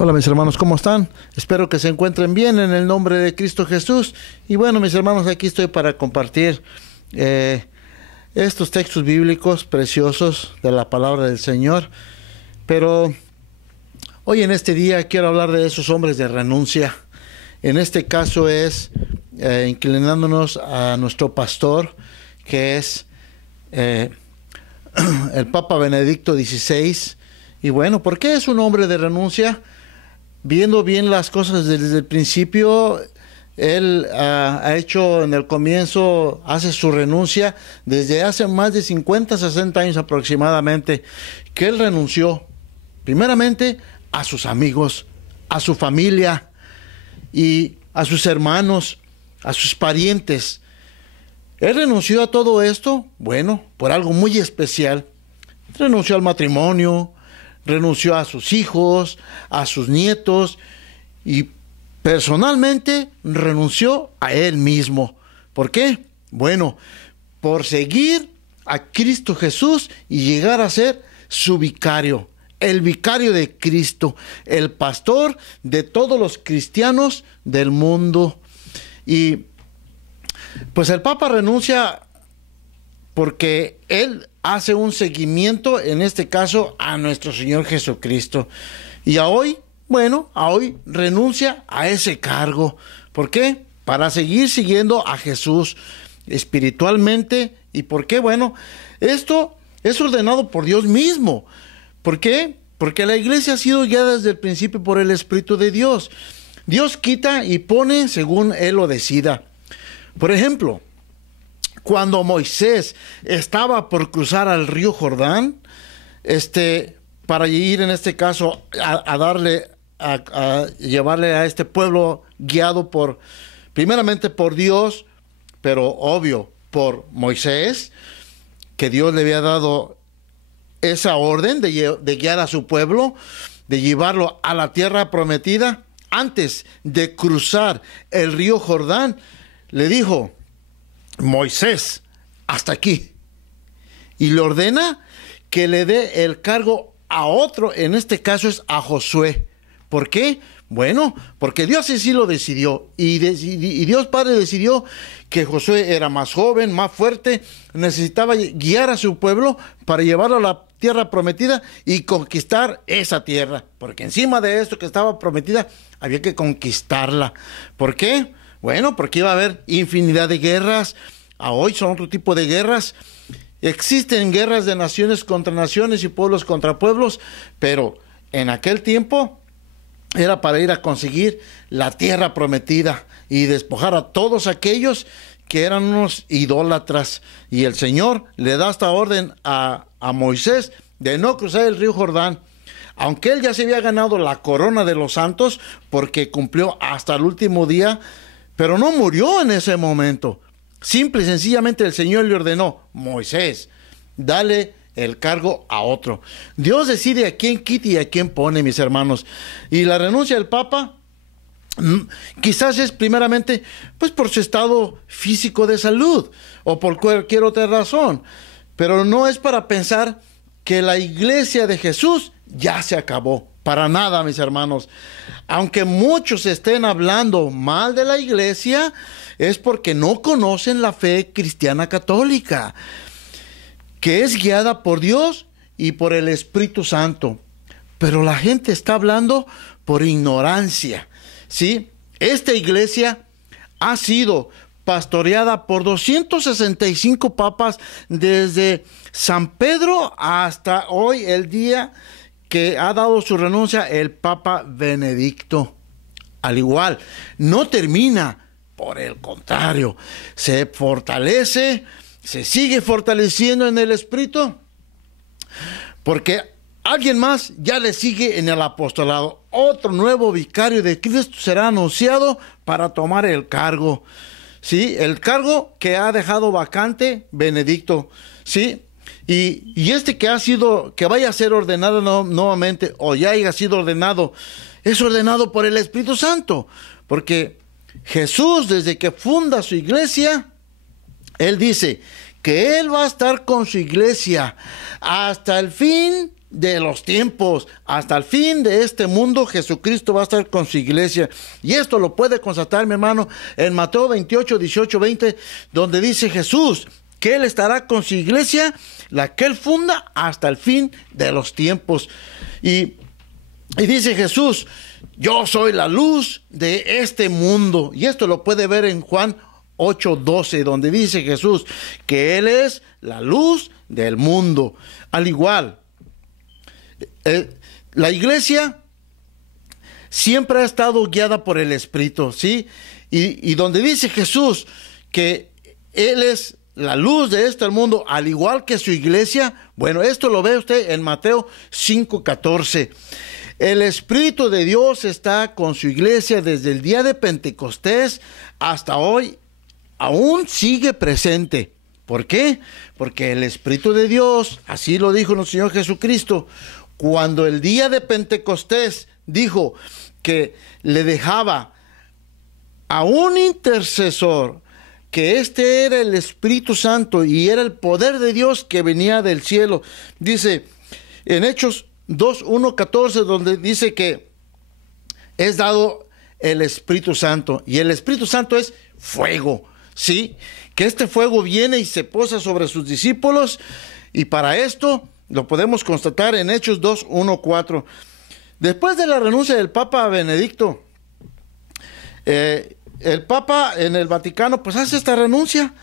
Hola mis hermanos, ¿cómo están? Espero que se encuentren bien en el nombre de Cristo Jesús. Y bueno, mis hermanos, aquí estoy para compartir estos textos bíblicos preciosos de la palabra del Señor. Pero hoy en este día quiero hablar de esos hombres de renuncia. En este caso es inclinándonos a nuestro pastor, que es el Papa Benedicto XVI. Y bueno, ¿por qué es un hombre de renuncia? Viendo bien las cosas desde el principio, él ha hecho en el comienzo, hace su renuncia desde hace más de 50, 60 años aproximadamente, que él renunció primeramente a sus amigos, a su familia y a sus hermanos, a sus parientes. Él renunció a todo esto, bueno, por algo muy especial. Renunció al matrimonio, renunció a sus hijos, a sus nietos y personalmente renunció a él mismo. ¿Por qué? Bueno, por seguir a Cristo Jesús y llegar a ser su vicario, el vicario de Cristo, el pastor de todos los cristianos del mundo. Y pues el Papa renuncia porque él hace un seguimiento, en este caso, a nuestro Señor Jesucristo. Y a hoy renuncia a ese cargo. ¿Por qué? Para seguir siguiendo a Jesús espiritualmente. ¿Y por qué? Bueno, esto es ordenado por Dios mismo. ¿Por qué? Porque la iglesia ha sido guiada desde el principio por el Espíritu de Dios. Dios quita y pone según Él lo decida. Por ejemplo, cuando Moisés estaba por cruzar al río Jordán, para ir en este caso a llevarle a este pueblo guiado primeramente por Dios, pero obvio por Moisés, que Dios le había dado esa orden de guiar a su pueblo, de llevarlo a la tierra prometida. Antes de cruzar el río Jordán, le dijo: Moisés, hasta aquí. Y le ordena que le dé el cargo a otro, en este caso es a Josué. ¿Por qué? Bueno, porque Dios así lo decidió. Y Dios Padre decidió que Josué era más joven, más fuerte, necesitaba guiar a su pueblo para llevarlo a la tierra prometida y conquistar esa tierra. Porque encima de esto que estaba prometida, había que conquistarla. ¿Por qué? Bueno, porque iba a haber infinidad de guerras. Hoy son otro tipo de guerras. Existen guerras de naciones contra naciones y pueblos contra pueblos, pero en aquel tiempo era para ir a conseguir la tierra prometida y despojar a todos aquellos que eran unos idólatras. Y el Señor le da esta orden a Moisés de no cruzar el río Jordán. Aunque él ya se había ganado la corona de los santos porque cumplió hasta el último día, pero no murió en ese momento. Simple y sencillamente el Señor le ordenó: Moisés, dale el cargo a otro. Dios decide a quién quita y a quién pone, mis hermanos. Y la renuncia del Papa quizás es primeramente pues por su estado físico de salud o por cualquier otra razón. Pero no es para pensar que la iglesia de Jesús ya se acabó. Para nada, mis hermanos. Aunque muchos estén hablando mal de la iglesia, es porque no conocen la fe cristiana católica, que es guiada por Dios y por el Espíritu Santo. Pero la gente está hablando por ignorancia, ¿sí? Esta iglesia ha sido pastoreada por 265 papas desde San Pedro hasta hoy, el día que ha dado su renuncia el Papa Benedicto. Al igual, no termina, por el contrario, se fortalece, se sigue fortaleciendo en el Espíritu, porque alguien más ya le sigue en el apostolado. Otro nuevo vicario de Cristo será anunciado para tomar el cargo, ¿sí? El cargo que ha dejado vacante Benedicto, ¿sí? Y este que vaya a ser ordenado nuevamente, o ya haya sido ordenado, es ordenado por el Espíritu Santo. Porque Jesús, desde que funda su iglesia, Él dice que Él va a estar con su iglesia hasta el fin de los tiempos, hasta el fin de este mundo, Jesucristo va a estar con su iglesia. Y esto lo puede constatar, mi hermano, en Mateo 28, 18, 20, donde dice Jesús que Él estará con su iglesia, la que Él funda, hasta el fin de los tiempos. Y dice Jesús: yo soy la luz de este mundo. Y esto lo puede ver en Juan 8:12, donde dice Jesús que Él es la luz del mundo. Al igual, la iglesia siempre ha estado guiada por el Espíritu, ¿sí? Y donde dice Jesús que Él es la luz de este mundo, al igual que su iglesia, bueno, esto lo ve usted en Mateo 5:14. El Espíritu de Dios está con su iglesia desde el día de Pentecostés hasta hoy, aún sigue presente. ¿Por qué? Porque el Espíritu de Dios, así lo dijo nuestro Señor Jesucristo, cuando el día de Pentecostés dijo que le dejaba a un intercesor, que este era el Espíritu Santo y era el poder de Dios que venía del cielo. Dice en Hechos 2:1-14, donde dice que es dado el Espíritu Santo, y el Espíritu Santo es fuego, ¿sí? Que este fuego viene y se posa sobre sus discípulos, y para esto lo podemos constatar en Hechos 2:1-4. Después de la renuncia del Papa Benedicto, el Papa en el Vaticano pues hace esta renuncia,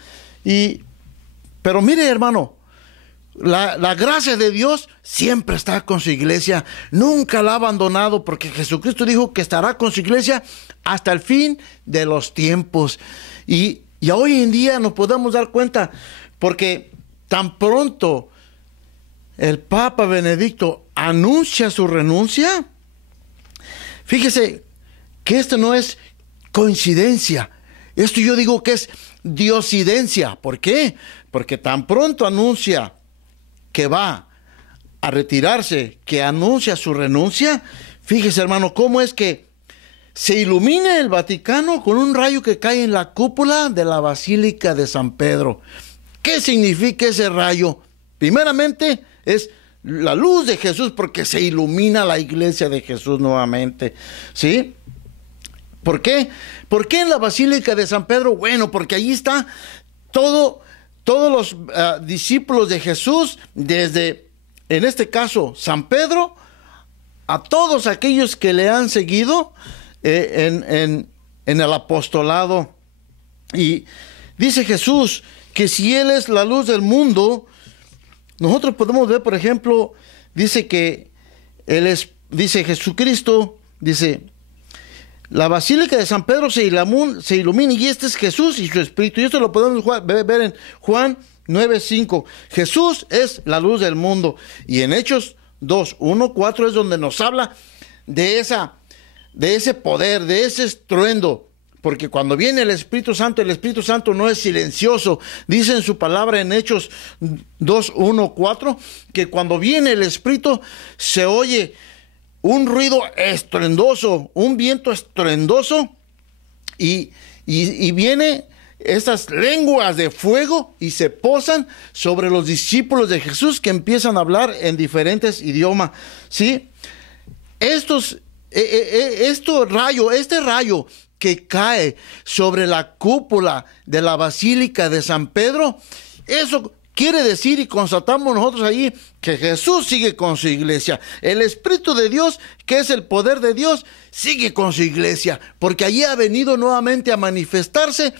pero mire, hermano, la gracia de Dios siempre está con su iglesia, nunca la ha abandonado, porque Jesucristo dijo que estará con su iglesia hasta el fin de los tiempos. Y hoy en día nos podemos dar cuenta, porque tan pronto el Papa Benedicto anuncia su renuncia, fíjese que esto no es coincidencia, esto yo digo que es diosidencia. ¿Por qué? Porque tan pronto anuncia que va a retirarse, que anuncia su renuncia, fíjese, hermano, cómo es que se ilumina el Vaticano con un rayo que cae en la cúpula de la Basílica de San Pedro. ¿Qué significa ese rayo? Primeramente es la luz de Jesús, porque se ilumina la iglesia de Jesús nuevamente, ¿sí? ¿Por qué? ¿Por qué en la Basílica de San Pedro? Bueno, porque allí está todos los discípulos de Jesús, desde, en este caso, San Pedro, a todos aquellos que le han seguido en el apostolado. Y dice Jesús que si Él es la luz del mundo, nosotros podemos ver, por ejemplo, dice que dice Jesucristo, dice: la Basílica de San Pedro se ilumina, y este es Jesús y su Espíritu. Y esto lo podemos ver en Juan 9:5. Jesús es la luz del mundo. Y en Hechos 2:1-4 es donde nos habla de ese poder, de ese estruendo. Porque cuando viene el Espíritu Santo no es silencioso. Dice en su palabra en Hechos 2:1-4 que cuando viene el Espíritu se oye un ruido estruendoso, un viento estruendoso, y viene estas lenguas de fuego y se posan sobre los discípulos de Jesús, que empiezan a hablar en diferentes idiomas, ¿sí? Este rayo que cae sobre la cúpula de la Basílica de San Pedro, eso quiere decir, y constatamos nosotros ahí, que Jesús sigue con su iglesia. El Espíritu de Dios, que es el poder de Dios, sigue con su iglesia, porque allí ha venido nuevamente a manifestarse.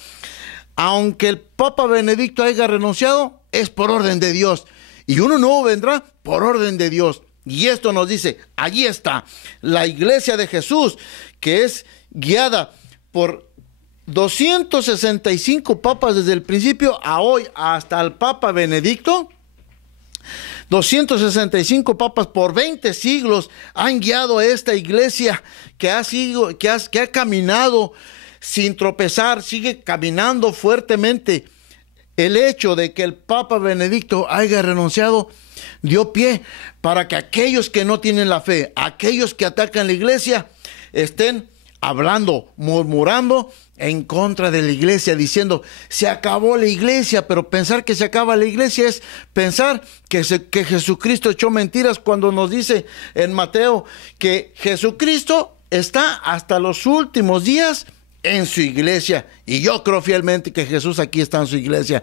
Aunque el Papa Benedicto haya renunciado, es por orden de Dios, y uno nuevo vendrá por orden de Dios. Y esto nos dice, allí está la iglesia de Jesús, que es guiada por 265 papas desde el principio a hoy, hasta el Papa Benedicto. 265 papas por 20 siglos han guiado a esta iglesia que ha caminado sin tropezar, sigue caminando fuertemente. El hecho de que el Papa Benedicto haya renunciado dio pie para que aquellos que no tienen la fe, aquellos que atacan la iglesia, estén hablando, murmurando en contra de la iglesia, diciendo, se acabó la iglesia, pero pensar que se acaba la iglesia es pensar que Jesucristo echó mentiras cuando nos dice en Mateo que Jesucristo está hasta los últimos días en su iglesia, y yo creo fielmente que Jesús aquí está en su iglesia.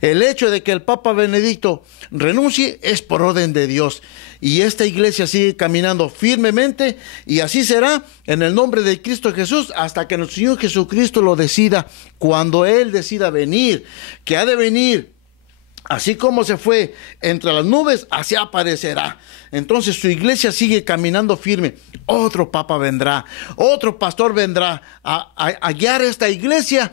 El hecho de que el Papa Benedicto renuncie es por orden de Dios, y esta iglesia sigue caminando firmemente, y así será en el nombre de Cristo Jesús hasta que nuestro Señor Jesucristo lo decida. Cuando Él decida venir, que ha de venir así como se fue entre las nubes, así aparecerá. Entonces su iglesia sigue caminando firme. Otro papa vendrá, otro pastor vendrá a guiar esta iglesia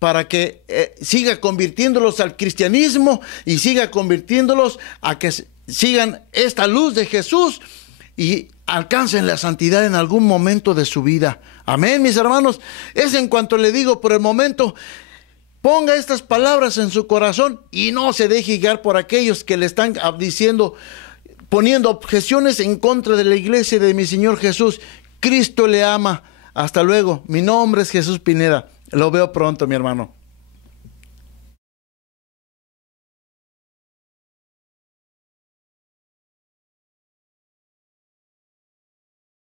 para que siga convirtiéndolos al cristianismo y siga convirtiéndolos a que sigan esta luz de Jesús y alcancen la santidad en algún momento de su vida. Amén, mis hermanos. Es en cuanto le digo por el momento. Ponga estas palabras en su corazón y no se deje guiar por aquellos que le están diciendo, poniendo objeciones en contra de la iglesia de mi Señor Jesús. Cristo le ama. Hasta luego. Mi nombre es Jesús Pineda. Lo veo pronto, mi hermano.